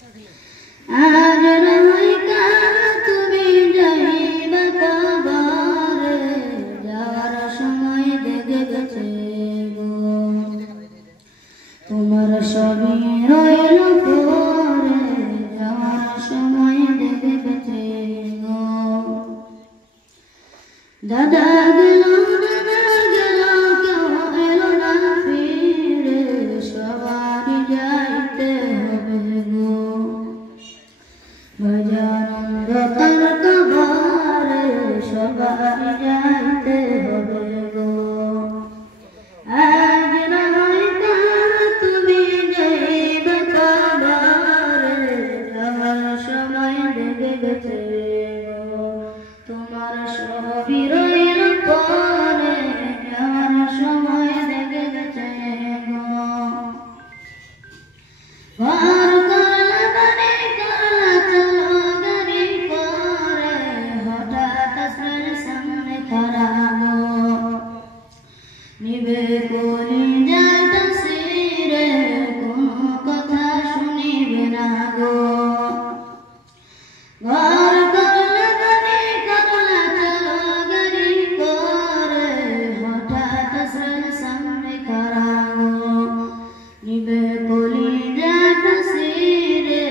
আজ রইকা তুমি যাইবা কবরে, যাওয়ার সময় দেখে গেছে গো তোমার সবই রইল পরে, যাওয়ার সময় দেখে গেছে গো। দাদা গেল কেউ এলো না ফিরে, সবারই যাইতে হবে গো ভজনন্দকার কবরে, সবারই যাইতে হবে গো। আজ রইকা তুমি যাইবা কবরে, যাওয়ার সময় দেখে গেছে গো তোমার সবই রইল পরে, যাওয়ার সময় দেখে গেছে গো। ঘর করলা বাড়ি করলা চলো গাড়ি করে, হঠাৎ আসলেন সামনে খাড়া গো নিবে কলিজার তাসিরে, কোনো কথা শুনিবে না গো। ঘর করলা বাড়ি করলা চলো গাড়ি করে, হঠাৎ আসলেন সামনে খাড়া গো নিবে কলিজার তাসিরে,